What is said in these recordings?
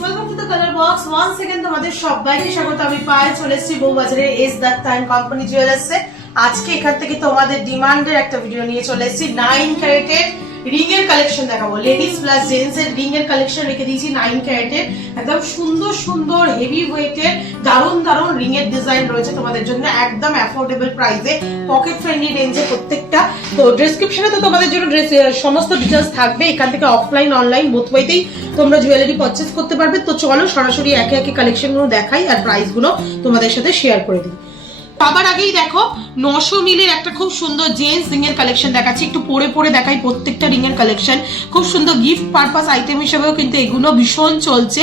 welcome to the color box. Once again তোমাদের সবাইকে স্বাগত। আমি পায়ে চলে এসেছি বউবাজারে এস দত্তা এন্ড কোম্পানি জুয়েলার্সে। আজকে এখান থেকে তোমাদের ডিমান্ডের একটা ভিডিও নিয়ে চলে এসেছি। 9 ক্যারেটের রিং এর কালেকশন দেখাবো। লেডিস প্লাস জেন্টস এর রিং এর কালেকশন রেখে দিয়েছি 9 ক্যারেটের। একদম সুন্দর সুন্দর হেভি ওয়েটের দারুণ দারুণ রিং এর ডিজাইন রয়েছে তোমাদের জন্য একদম অ্যাফোর্ডেবল প্রাইসে, পকেট ফ্রেন্ডলি রেঞ্জে প্রত্যেকটা। তো ডেসক্রিপশনে তো তোমাদের জন্য সমস্ত ডিটেইলস থাকবে। এখান থেকে অফলাইন অনলাইন বোথ ওয়েতেই তোমরা জুয়েলারি পারচেজ করতে পারবে। তো চলো সরাসরি একে একে কালেকশনগুলো দেখাই আর প্রাইসগুলো তোমাদের সাথে শেয়ার করে দিই। সবার আগেই দেখো 900 মিলির একটা খুব সুন্দর জেন্টস রিং এর কালেকশন দেখাচ্ছি। একটু পরে পরে দেখাই প্রত্যেকটা রিং এর কালেকশন। খুব সুন্দর গিফট পারপাস আইটেম হিসেবেও কিন্তু এগুলো ভীষণ চলছে।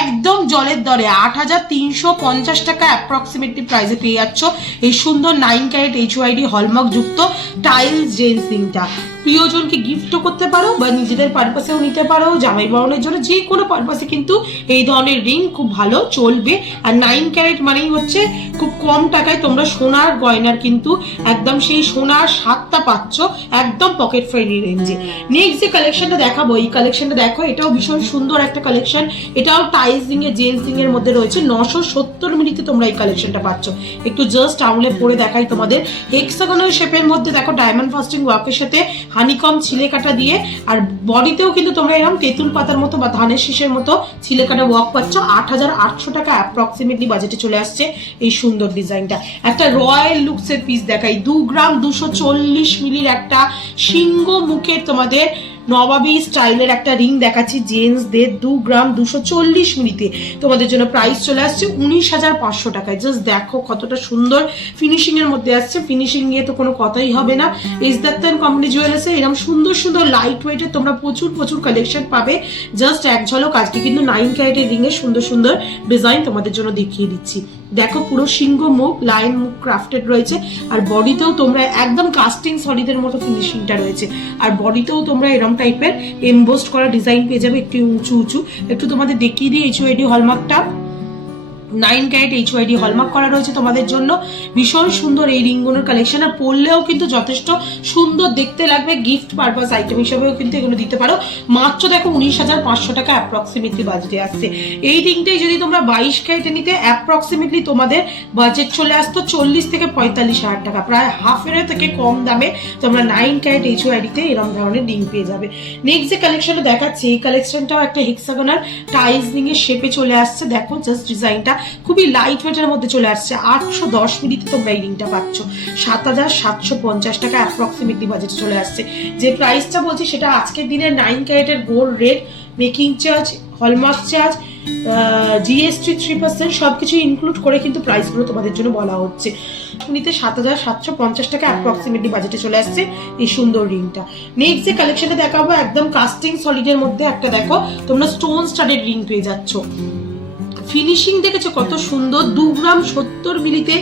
একদম জলের দরে 8350 টাকা অ্যাপ্রক্সিমেটলি প্রাইসে পেয়ে যাচ্ছ এই সুন্দর 9 ক্যারেট এইচওআইডি হলমার্ক যুক্ত টাইলস জেন্টস রিংটা। প্রিয়জনকে গিফটও করতে পারো বা নিজেদের পারপাসেও নিতে পারো, জামাই বরণের জন্য যে কোনো পারপাসে কিন্তু এই ধরনের রিং খুব ভালো চলবে। আর 9 ক্যারেট মানেই হচ্ছে খুব কম টাকায় তোমরা সোনার গয়নার কিন্তু একদম সেই সোনার স্বাদটা পাচ্ছ একদম পকেট ফ্রেন্ডলি রেঞ্জে। নেক্সট যে কালেকশনটা দেখাবো, এই কালেকশনটা দেখো, এটাও ভীষণ সুন্দর একটা কালেকশন। এটাও টাইলস রিং এর জেন্টস রিং এর মধ্যে রয়েছে। 970 মিলিতে তোমরা এই কালেকশনটা পাচ্ছ। একটু জাস্ট আঙুলে পরে দেখাই তোমাদের। হেক্সাগোনাল শেপের মধ্যে দেখো ডায়মন্ড ফাস্টিং ওয়ার্কের সাথে হানিকম ছিলে কাটা দিয়ে, আর বডিতেও কিন্তু তোমরা এরকম তেঁতুল পাতার মতো বা ধানের শীষের মতো ছিলে কাটা ওয়ার্ক পাচ্ছ। 8800 টাকা অ্যাপ্রক্সিমেটলি বাজেটে চলে আসছে এই সুন্দর ডিজাইনটা। একটা রয়্যাল লুকস এর পিস দেখাই। 2 গ্রাম 240 মিলির একটা সিংহ মুখের তোমাদের নবাবী স্টাইলের একটা রিং দেখাচ্ছি জেন্টসদের। 2 গ্রাম 240 মিলিতে তোমাদের জন্য প্রাইস চলে আসছে 19,500 টাকায়। জাস্ট দেখো কতটা সুন্দর ফিনিশিং এর মধ্যে আসছে। ফিনিশিং নিয়ে তো কোনো কথাই হবে না। এস দত্তা এন্ড কোম্পানি জুয়েলার্সে এরকম সুন্দর সুন্দর লাইট ওয়েটের তোমরা প্রচুর প্রচুর কালেকশন পাবে। জাস্ট এক ঝলক আজকে কিন্তু 9 ক্যারেটের রিং এর সুন্দর সুন্দর ডিজাইন তোমাদের জন্য দেখিয়ে দিচ্ছি। দেখো পুরো সিংহ মুখ, লাইন মুখ ক্রাফটেড রয়েছে। আর বডিতেও তোমরা একদম কাস্টিং সলিডের মতো ফিনিশিংটা রয়েছে। আর বডিতেও তোমরা এরকম টাইপের এমবোস্ট করা ডিজাইন পেয়ে যাবে, একটু উঁচু উঁচু। একটু তোমাদের দেখিয়ে দিই এইচওআইডি হলমার্কটা। 9 ক্যারেট এইচওআইডি হলমার্ক করা রয়েছে তোমাদের জন্য। ভীষণ সুন্দর এই রিংগুলোর কালেকশন। আর পরলেও কিন্তু যথেষ্ট সুন্দর দেখতে লাগবে। গিফট পারপাস আইটেম হিসেবেও কিন্তু এগুলো দিতে পারো। মাত্র দেখো 19,500 টাকা অ্যাপ্রক্সিমেটলি বাজেটে আসছে। এই রিংটাই যদি তোমরা 22 ক্যারেটে নিতে অ্যাপ্রক্সিমেটলি তোমাদের বাজেট চলে আসতো 40 থেকে 45,000 টাকা। প্রায় হাফের থেকে কম দামে তোমরা 9 ক্যারেট এইচওআইডিতে এরকম ধরনের রিং পেয়ে যাবে। নেক্সট যে কালেকশনটা দেখাচ্ছি, এই কালেকশনটাও একটা হেক্সাগোনাল টাইলস রিং এর শেপে চলে আসছে। দেখো জাস্ট ডিজাইনটা খুবই লাইট ওয়েটের মধ্যে চলে আসছে। 810 মিলিতে তোমরা এই রিংটা পাচ্ছ 7,750 টাকা অ্যাপ্রক্সিমেটলি বাজেটে চলে আসছে। যে প্রাইসটা বলছি সেটা আজকের দিনে 9 ক্যারেটের gold rate, making charge, hallmark charge, GST 3% সবকিছু ইনক্লুড করে কিন্তু প্রাইসগুলো তোমাদের জন্য বলা হচ্ছে। নিতে 7,750 টাকা অ্যাপ্রক্সিমেটলি বাজেটে চলে আসছে এই সুন্দর রিংটা। নেক্সট যে কালেকশনটা দেখাবো একদম কাস্টিং সলিডের মধ্যে একটা দেখো তোমরা স্টোন স্টাডেড রিং পেয়ে যাচ্ছ। ফিনিশিং দেখেছো কত সুন্দর। 2 গ্রাম 70 মিলিতে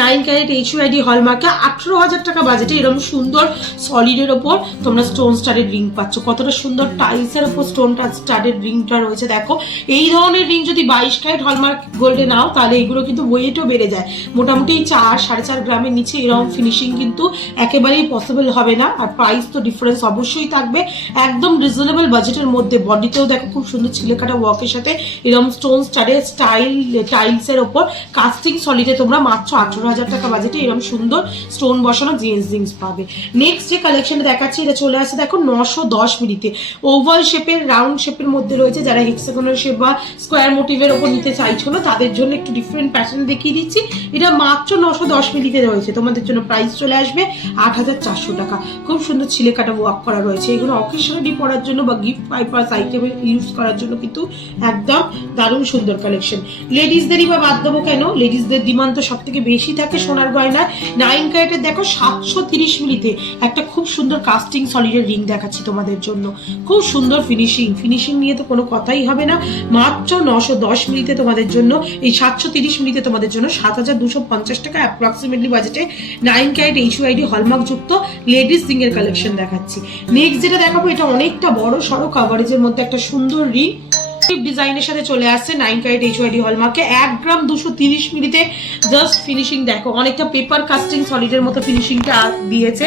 9 ক্যারেট এইচওআইডি হলমার্কে 18,000 টাকা বাজেটে এরকম সুন্দর সলিডের ওপর তোমরা স্টোন স্টাডেড রিং পাচ্ছ। কতটা সুন্দর টাইলসের ওপর স্টোন স্টাডেড রিংটা রয়েছে। দেখো এই ধরনের রিং যদি 22 ক্যারেট হলমার্ক গোল্ডে নাও তাহলে এগুলো কিন্তু ওয়েটও বেড়ে যায়। মোটামুটি 4-4.5 গ্রামের নিচে এরকম ফিনিশিং কিন্তু একেবারেই পসিবল হবে না। আর প্রাইস তো ডিফারেন্স অবশ্যই থাকবে। একদম রিজনেবল বাজেটের মধ্যে। বডিতেও দেখো খুব সুন্দর ছিলে কাটা ওয়ার্কের সাথে এরকম স্টোন স্টাডেড টাইলস এর উপর কাস্টিং সলিডে তোমরা মাত্র 18,000 টাকা বাজেটে এরকম সুন্দর স্টোন বসানো জেন্টস রিংস পাবে। নেক্সট যে কালেকশনটা দেখাচ্ছি এটা চলে আসছে দেখো 910 মিলিতে। ওভাল শেপের রাউন্ড শেপের মধ্যে রয়েছে। যারা হেক্সাগোনাল শেপ বা স্কোয়ার মোটিভের উপর নিতে চাইছো না তাদের জন্য একটু ডিফারেন্ট প্যাটার্ন দেখিয়ে দিচ্ছি। এটা মাত্র 910 মিলিতে রয়েছে। তোমাদের জন্য প্রাইস চলে আসবে 8,400 টাকা। খুব সুন্দর ছিলে কাটা ওয়ার্ক করা রয়েছে। এগুলো অকেশনালি পরার জন্য বা গিফট পারপাস আইটেমে ইউজ করার জন্য কিন্তু একদম দারুণ সুন্দর কালেকশন। লেডিসদেরই বা বাদ দেবো কেন, লেডিসদের ডিমান্ড তো সব থেকে বেশি থাকে সোনার গয়না। 9 ক্যারেটের দেখো 730 মিলিতে একটা খুব সুন্দর কাস্টিং সলিডের রিং দেখাচ্ছি তোমাদের জন্য। খুব সুন্দর ফিনিশিং নিয়ে তো কোনো কথাই হবে না। মাত্র 910 মিলিতে তোমাদের জন্য এই 730 মিলিতে তোমাদের জন্য 7,250 টাকা অ্যাপ্রক্সিমেটলি বাজেটে 9 ক্যারেট এইচওআইডি হলমার্ক যুক্ত লেডিস রিং এর কালেকশন দেখাচ্ছি। নেক্সট যেটা দেখাবো এটা অনেকটা বড় সড়ো কাভারেজের মধ্যে একটা সুন্দর রিং। ডিজাইনের সাথে চলে আসছে 9 ক্যারেট এইচওয়াইডি হলমার্কে 1 গ্রাম 230 মিলিতে জাস্ট ফিনিশিং দেখো, অনেকটা পেপার কাস্টিং সলিডের মতো ফিনিশিংটা দিয়েছে।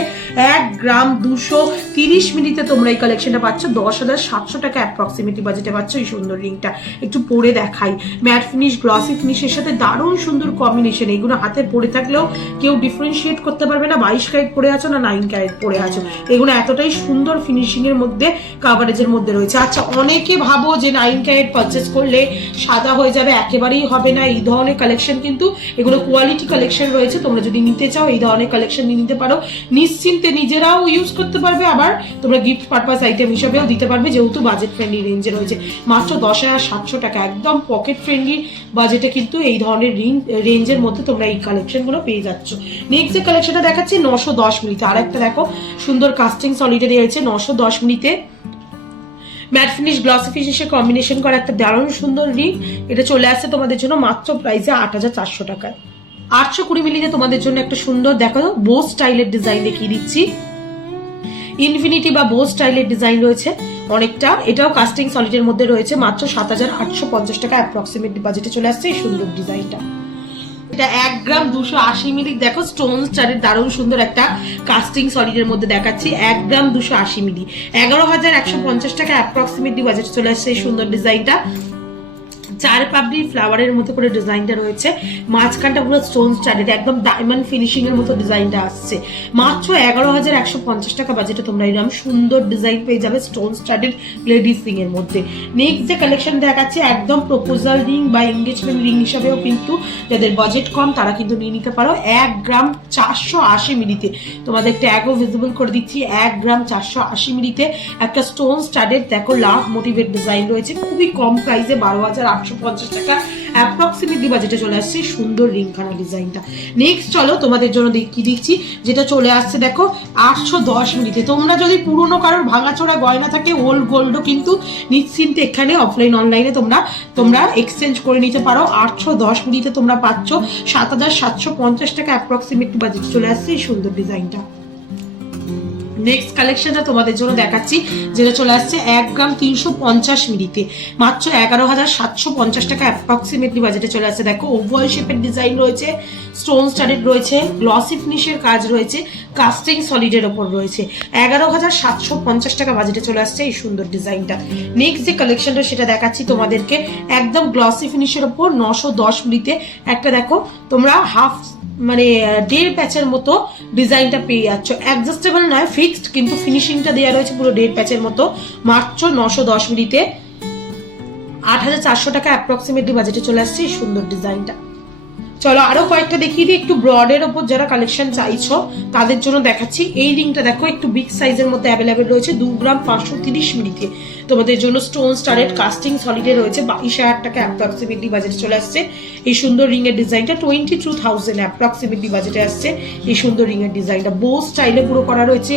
1 গ্রাম 230 মিলিতে তোমরা এই কালেকশনটা পাচ্ছ 10,700 টাকা অ্যাপ্রক্সিমেটলি বাজেটে পাচ্ছ এই সুন্দর রিংটা। একটু পরে দেখাই, ম্যাট ফিনিশ গ্লসি ফিনিশের সাথে দারুণ সুন্দর কম্বিনেশন। এইগুলো হাতে পরে থাকলেও কেউ ডিফারেন্সিয়েট করতে পারবে না 22 ক্যারেট পরে আছো না 9 ক্যারেট পরে আছো। এগুলো এতটাই সুন্দর ফিনিশিং এর মধ্যে, কাভারেজের মধ্যে রয়েছে। আচ্ছা, অনেকে ভাবো যে 9 ক্যারেট পারচেস করলে সাদা হয়ে যাবে, একেবারেই হবে না। এই ধরনের কালেকশন কিন্তু এগুলো কোয়ালিটি কালেকশন রয়েছে। তোমরা যদি নিতে চাও এই ধরনের কালেকশন নিতে পারো, নিশ্চিন্তে নিজেরাও ইউজ করতে পারবে, আবার তোমরা গিফট পারপাস আইটেম হিসেবেও দিতে পারবে, যেহেতু বাজেট ফ্রেন্ডলি রেঞ্জে রয়েছে। মাত্র 10,700 টাকা, একদম পকেট ফ্রেন্ডলি বাজেটে কিন্তু এই ধরনের রেঞ্জের মধ্যে তোমরা এই কালেকশন গুলো পেয়ে যাচ্ছ। নেক্সট যে কালেকশনটা দেখাচ্ছি 910 মিলিতে, আর একটা দেখো সুন্দর কাস্টিং সলিডে রয়েছে 910 মিলিতে ম্যাট ফিনিশ গ্লসি ফিনিশের কম্বিনেশন করা একটা দারুণ সুন্দর রিং। এটা চলে আসছে তোমাদের জন্য মাত্র প্রাইসে 8,400 টাকায়। 820 মিলিতে তোমাদের জন্য একটা সুন্দর দেখো বো স্টাইলের ডিজাইন দেখিয়ে দিচ্ছি। ইনফিনিটি বা বো স্টাইলের ডিজাইন রয়েছে অনেকটা, এটাও কাস্টিং সলিডের মধ্যে রয়েছে মাত্র 7,850 টাকা অ্যাপ্রক্সিমেটলি বাজেটে চলে আসছে এই সুন্দর ডিজাইনটা। এটা 1 গ্রাম 280 মিলি দেখো স্টোন স্টারের দারুণ সুন্দর একটা কাস্টিং সলিডের মধ্যে দেখাচ্ছি। 1 গ্রাম 280 মিলি 11,150 টাকা অ্যাপ্রক্সিমেটলি বাজেটে চলে আসছে এই সুন্দর ডিজাইনটা। 4 পাপড়ি ফ্লাওয়ারের মতো করে ডিজাইনটা রয়েছে, মাঝখানটা পুরো স্টোন স্টারেড একদম ডায়মন্ড ফিনিশিং এর মতো ডিজাইনটা আসছে। মাত্র 11,150 টাকা বাজেটে তোমরা এরকম সুন্দর ডিজাইন পেয়ে যাবে স্টোন স্টারেড লেডিস রিং এর মধ্যে। নেক্সট যে কালেকশন দেখাচ্ছে একদম প্রপোজাল রিং বা এঙ্গেজমেন্ট রিং হিসাবেও কিন্তু যাদের বাজেট কম তারা কিন্তু নিয়ে নিতে পারো। 1 গ্রাম 480 মিলিতে তোমাদের ট্যাগও ভিজিবল করে দিচ্ছি। 1 গ্রাম 480 মিলিতে একটা স্টোন স্টারেড দেখো লাভ মোটিভের ডিজাইন রয়েছে, খুবই কম প্রাইসে 12,850 টাকা অ্যাপ্রক্সিমেটলি বাজেটে চলে আসছে সুন্দর রিংখানা ডিজাইনটা। নেক্সট চলো তোমাদের জন্য দেখিয়ে দিচ্ছি যেটা চলে আসছে দেখো 810 মিলিতে। তোমরা যদি পুরনো কারোর ভাঙাচোরা গয়না থাকে ওল্ড গোল্ডও কিন্তু নিশ্চিন্তে এখানে অফলাইন অনলাইনে তোমরা এক্সচেঞ্জ করে নিতে পারো। 810 মিলিতে তোমরা পাচ্ছ 7,750 টাকা অ্যাপ্রক্সিমেটলি বাজেটে চলে আসছে এই সুন্দর ডিজাইনটা। নেক্সট কালেকশনটা তোমাদের জন্য দেখাচ্ছি যেটা চলে আসছে 1 গ্রাম 350 মিলিতে মাত্র 11,750 টাকা অ্যাপ্রক্সিমেটলি বাজেটে চলে আসছে। দেখো ওভাল শেপের ডিজাইন রয়েছে, স্টোন স্টারেড রয়েছে, গ্লসি ফিনিশের কাজ রয়েছে, কাস্টিং সলিডের ওপর রয়েছে। 11,750 টাকা বাজেটে চলে আসছে এই সুন্দর ডিজাইনটা। নেক্সট যে কালেকশনটা সেটা দেখাচ্ছি তোমাদেরকে একদম গ্লসি ফিনিশের ওপর 910 মিলিতে একটা দেখো তোমরা হাফ মানে 1.5 প্যাচের মতো ডিজাইনটা পেয়ে যাচ্ছ। অ্যাডজাস্টেবল নয়, ফিক্সড, কিন্তু ফিনিশিংটা দেওয়া রয়েছে পুরো 1.5 প্যাচের মতো মাত্র 910 মিলিতে 8,400 টাকা অ্যাপ্রক্সিমেটলি বাজেটে চলে আসছে এই সুন্দর ডিজাইনটা। চলো আরো কয়েকটা দেখিয়ে দিই। একটু ব্রডের ওপর যারা কালেকশন চাইছো তাদের জন্য দেখাচ্ছি এই রিংটা দেখো একটু বিগ সাইজের মধ্যে অ্যাভেলেবেল রয়েছে 2 গ্রাম 530 মিলিতে তোমাদের জন্য স্টোন স্টারেড কাস্টিং সলিডে রয়েছে 22,000 টাকা অ্যাপ্রক্সিমেটলি বাজেটে চলে আসছে এই সুন্দর রিং এর ডিজাইনটা। 22,000 অ্যাপ্রক্সিমেটলি বাজেটে আসছে এই সুন্দর রিং এর ডিজাইনটা। বো স্টাইলে পুরো করা রয়েছে,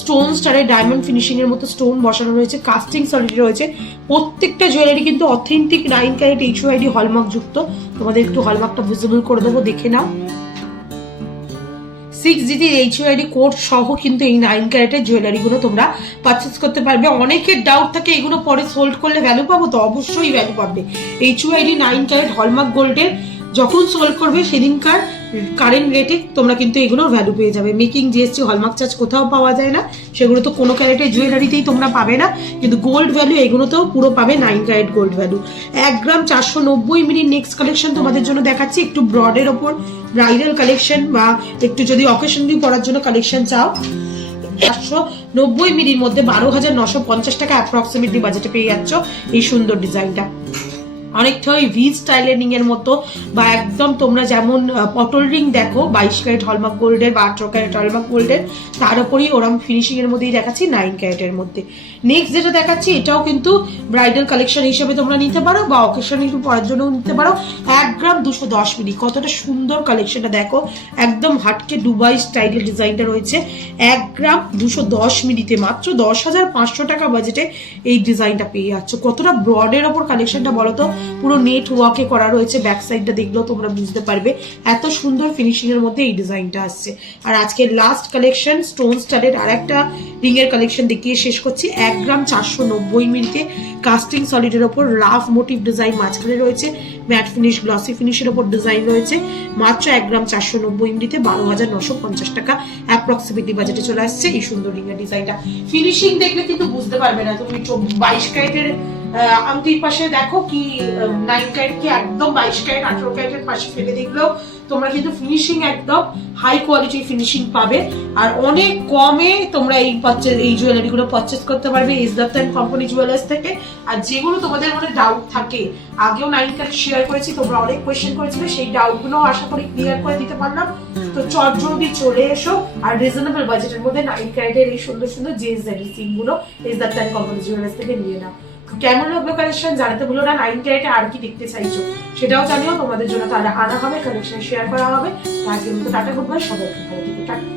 স্টোন স্টারের ডায়মন্ড ফিনিশিং এর মতো স্টোন বসানো রয়েছে, কাস্টিং সলিডে রয়েছে। প্রত্যেকটা জুয়েলারি কিন্তু অথেন্টিক 9 ক্যারেট এইচওআইডি হলমার্ক যুক্ত। তোমাদের একটু হলমার্কটা ভিজিবল করে দেবো, দেখে নাও। 6GT এইচওআইডি কোড সহ কিন্তু এই 9 ক্যারেটের জুয়েলারিগুলো তোমরা পারচেস করতে পারবে। অনেকের ডাউট থাকে এগুলো পরে সোল্ড করলে ভ্যালু পাবো, তো অবশ্যই ভ্যালু পাবে। এইচওআইডি 9 ক্যারেট হলমার্ক গোল্ডের যখন সোল্ড করবে সেদিনকার কারেন্ট রেটে তোমরা কিন্তু এগুলোর ভ্যালু পেয়ে যাবে। মেকিং জিএসটি হলমার্ক চার্জ কোথাও পাওয়া যায় না, সেগুলো তো কোনো ক্যারেটের জুয়েলারিতেই তোমরা পাবে না, কিন্তু গোল্ড ভ্যালু এগুলোতেও পুরো পাবে 9 ক্যারেট গোল্ড ভ্যালু। 1 গ্রাম 490 মিলি নেক্সট কালেকশন তোমাদের জন্য দেখাচ্ছি একটু ব্রডের ওপর ব্রাইডাল কালেকশন বা একটু যদি অকেশনালি পরার জন্য কালেকশন চাও 490 মিলির মধ্যে 12,950 টাকা অ্যাপ্রক্সিমেটলি বাজেটে পেয়ে যাচ্ছ এই সুন্দর ডিজাইনটা। অনেকটা ওই ভি স্টাইলের রিং এর মতো বা একদম তোমরা যেমন পটল রিং দেখো 22 ক্যারেট হলমার্ক গোল্ডের বা 18 ক্যারেট হলমার্ক গোল্ডের, তার উপরই ওরম ফিনিশিং এর মধ্যেই দেখাচ্ছি 9 ক্যারেটের মধ্যে। নেক্সট যেটা দেখাচ্ছি এটাও কিন্তু ব্রাইডাল কালেকশন হিসেবে তোমরা নিতে পারো বা অকেশনালি পরার জন্য নিতে পারো। 1 গ্রাম 210 মিলি, কতটা সুন্দর কালেকশনটা দেখো, একদম হাটকে দুবাই স্টাইলের ডিজাইনটা রয়েছে। 1 গ্রাম 210 মিলিতে মাত্র 10,500 টাকা বাজেটে এই ডিজাইনটা পেয়ে যাচ্ছ। কতটা ব্রডের ওপর কালেকশনটা বলো তো, পুরো নেট ওয়ার্কে করা রয়েছে, ব্যাক সাইডটা দেখলেও তোমরা বুঝতে পারবে এত সুন্দর ফিনিশিং এর মধ্যে এই ডিজাইনটা আসছে। আর আজকের লাস্ট কালেকশন স্টোন স্টারের আর একটা রিং এর কালেকশন দেখিয়ে শেষ করছি। 1 গ্রাম 490 মিলিতে কাস্টিং সলিডের ওপর রাফ মোটিভ ডিজাইন মাঝখানে রয়েছে, ম্যাট ফিনিশ গ্লসি ফিনিশের ওপর ডিজাইন রয়েছে, মাত্র 1 গ্রাম 490 মিলিতে 12,950 টাকা অ্যাপ্রক্সিমেটলি বাজেটে চলে আসছে এই সুন্দর রিং এর ডিজাইনটা। ফিনিশিং দেখলে কিন্তু বুঝতে পারবে না তুমি 22 ক্যারেটের আংটির পাশে দেখো কি 9 ক্যারেট কি একদম 22 ক্যারেট 18 ক্যারেটের পাশে ফেলে দেখলেও তোমরা কিন্তু ফিনিশিং একদম হাই কোয়ালিটির ফিনিশিং পাবে। আর অনেক কমে তোমরা এই জুয়েলারি গুলো পারচেস করতে পারবে S Dutta and Company Jewellers থেকে। আর যেগুলো তোমাদের মনে ডাউট থাকে, আগেও 9 ক্যারেট শেয়ার করেছি, তোমরা অনেক কোয়েশ্চেন করেছিলে, সেই ডাউট গুলো আশা করি ক্লিয়ার করে দিতে পারলাম। তো জলদি চলে এসো আর রিজনেবল বাজেটের মধ্যে 9 ক্যারেটের এই সুন্দর সুন্দর জেএসডি সিং গুলো S Dutta and Company Jewellers থেকে নিয়ে নাও। কেমন লাগলো কালেকশন জানাতে ভুলো না। 9 ক্যারেটে আর কি দেখতে চাইছো সেটাও জানিও, তোমাদের জন্য তাহলে আনা হবে, কালেকশন শেয়ার করা হবে। আজকের মতো টাটা, গুড বাই, সবাইকে ভালো থেকো, টাটা।